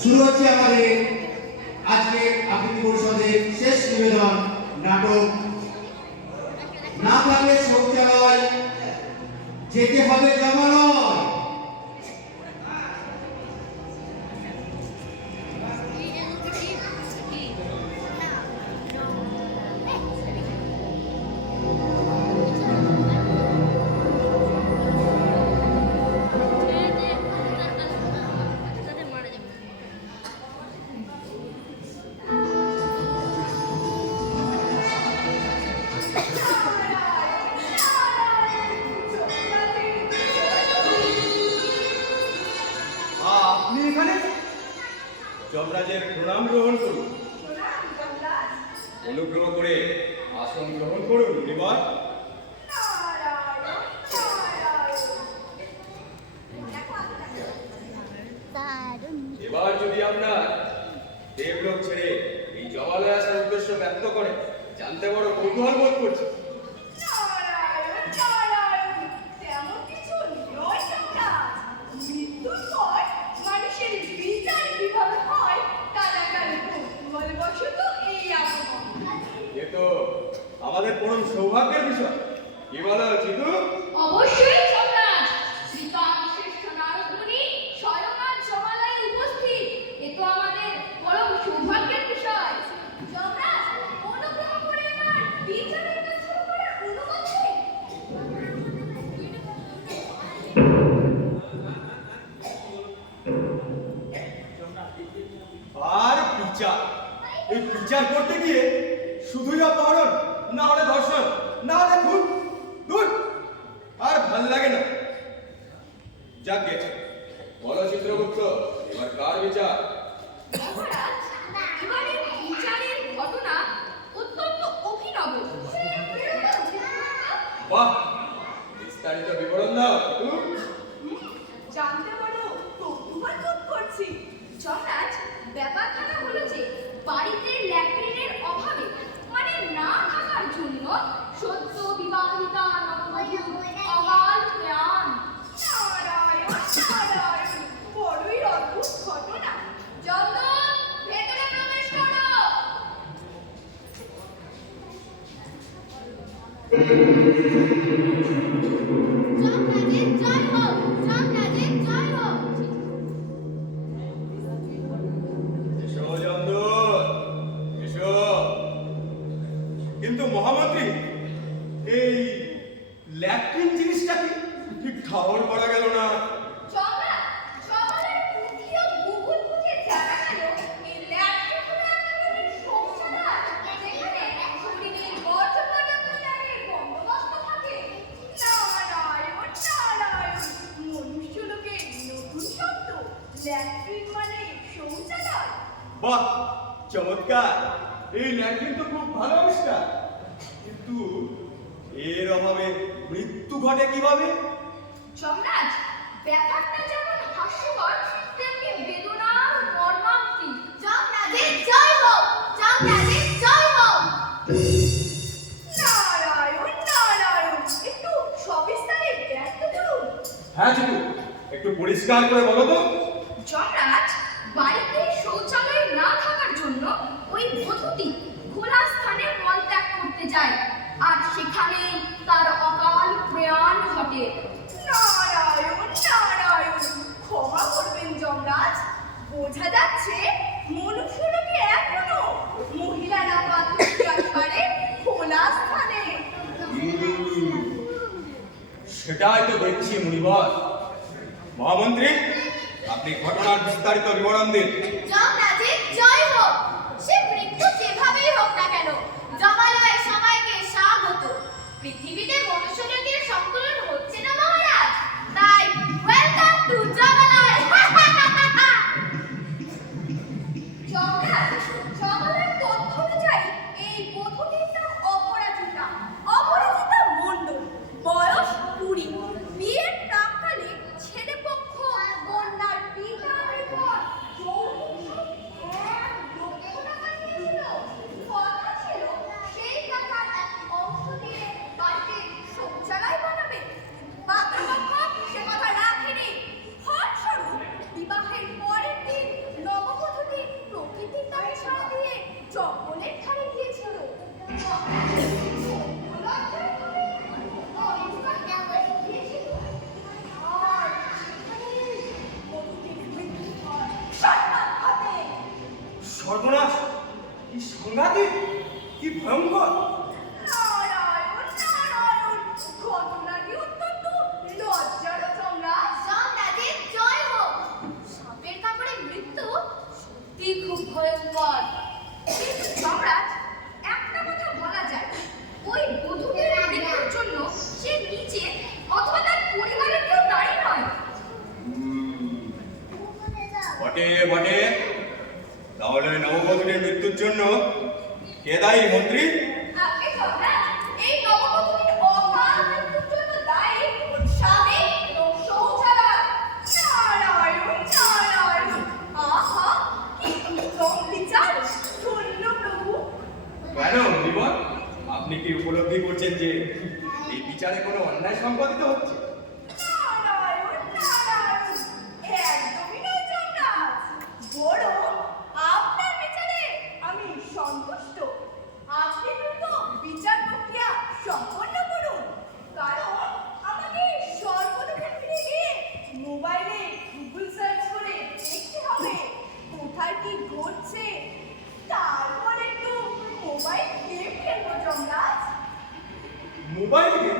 শুরু হচ্ছে আমাদের আজকে আবৃত্তি পরিষদের শেষ নিবেদন নাটক না থাকলে শৌচালয় যেতে হবে জমালয়। যমরাজের প্রণাম গ্রহণ করুন। অনুগ্রহ করে আসন গ্রহণ করুন। এবার এবার যদি আপনার দেবলোক ছেড়ে এই জমালয়ে আসার উদ্দেশ্য ব্যক্ত করে জানতে বড় কৌতূহল বোধ করছে। আমাদের পরম সৌভাগ্যের বিষয়। কি বলো চিতু? অবশ্যই যমরাজ, শ্রীকান্ত শ্রেষ্ঠ নারদ মুনি স্বয়ং আজ জমালয়ে উপস্থিত। এ তো আমাদের পরম সৌভাগ্যের বিষয়। যমরাজ, অনুগ্রহ করে এবার বিচারের কাজ শুরু করার অনুমতি। আর বিচার, এই বিচার করতে গিয়ে শুধুই অপহরণ, না হলে ধর্ষণ, না হলে খুন। দূর, আর ভাল লাগে না। যাক গেছে, বলো চিত্রগুপ্ত, এবার কার বিচার? মহারাজ, এবারের বিচারের ঘটনা অত্যন্ত অভিনব। বাহ, বিস্তারিত বিবরণ দাও। জানতে বড় কৌতূহল বোধ করছি। যমরাজ, ব্যাপারখানা হলো যে বাড়িতে ল্যাট্রিনের অভাবে, মানে না থাকার জন্য সদ্য বিবাহিতা নববধূর অকাল প্রয়াণ। নারায়ণ নারায়ণ, বড়ই অদ্ভুত ঘটনা। যমদূত, ভেতরে প্রবেশ করো। যমরাজের জয় হোক, যমরাজের জয় হোক। এসো যমদূত, এসো। কিন্তু মহামন্ত্রী, এই ল্যাট্রিন জিনিসটা কি ঠিক ঠাওর করা গেল না। যমরাজ, সকলের বুদ্ধিও গুগল বুঝে জানা গেল এই ল্যাট্রিন হলো এক ধরনের শৌচাগার, যেখানে শরীরের বর্জ্য পদার্থ ত্যাগের বন্দোবস্ত থাকে। নারায়ণ নারায়ণ, মনুষ্যলোকের নতুন শব্দ। ল্যাট্রিন মানে শৌচালয়। বাহ, চমৎকার। এই ল্যাট্রিন তো খুব ভালো আবিষ্কার, কিন্তু এর অভাবে মৃত্যু ঘটে কিভাবে? যমরাজ, ব্যাপারটা যেমন হাস্যকর তেমনি বেদনার মর্মান্তিক। যমরাজের জয় হোক, যমরাজের জয় হোক। নারায়ণ নারায়ণ, একটু সবিস্তারে ব্যক্ত করুন। হ্যাঁ চিতু, একটু পরিষ্কার করে বলো তো। যমরাজ, বাড়িতে শৌচালয় না থাকার জন্য ওই বধূটি খোলা স্থানে মলত্যাগ করতে যায়, আর সেখানেই তার অকাল প্রয়াণ ঘটে। নারায়ণ নারায়ণ, ক্ষমা করবেন যমরাজ, বোঝা যাচ্ছে মনুষ্যলোকে এখনো মহিলারা পাত্র পারে খোলা স্থানে। সেটাই তো দেখছি মুনিবর। মহামন্ত্রী, আপনি ঘটনার বিস্তারিত বিবরণ দিন। যমরাজের জয় হোক। সে মৃত্যু যেভাবেই হোক না কেন, জমালয়ে সবাইকে স্বাগত। পৃথিবীতে মনুষ্যজাতির সংকলন হচ্ছে না মহারাজ, তাই ওয়েলকাম টু জমালয়। যমরাজ, জমালয়ের তথ্য অনুযায়ী এই বধূটির নাম অপরাজিতা। অপরাজিতা মণ্ডল, বয়স 20। বিয়ের প্রাক্কালে ছেলেপক্ষ কন্যার পিতার নিকট যৌতুক এক লক্ষ ভয়ঙ্কর। নারায়ণ নারায়ণ, ঘটনাটি অত্যন্ত লজ্জারও সম্রাট। সম্রাটের জয় হোক। সাপের কামড়ে মৃত্যু সত্যি খুব ভয়ঙ্কর। কিন্তু সম্রাট, একটা কথা বলা যায়, ওই বধূটির মৃত্যুর জন্য সে নিজে অথবা তার পরিবারের কেউ দায়ী নয়। বটে বটে, তাহলে নববধূটির মৃত্যুর জন্য কে দায়ী মন্ত্রী? আগে সম্রাট, এই নববধূটির অকাল মৃত্যুর জন্য দায়ী স্বামী এবং শৌচালয়। নারায়ণ নারায়ণ, আহা কি উত্তম বিচার! ধন্য প্রভু। কেন জীবন, আপনি কি উপলব্ধি করছেন যে এই বিচারে কোনো অন্যায় সম্পাদিত হচ্ছে? নারায়ণ নারায়ণ, একদমই নয় সম্রাট, বরং আপনার বিচারে আমি সন্তুষ্ট। আপনি দ্রুত বিচার প্রক্রিয়া সম্পন্ন করুন, কারণ আমাকে সর্বদূরে ফিরে গিয়ে মোবাইলে গুগল সার্চ করে দেখতে হবে কোথায় কি ঘটছে। তারপর একটু মোবাইল গেম খেলবো সম্রাট। Mobile game?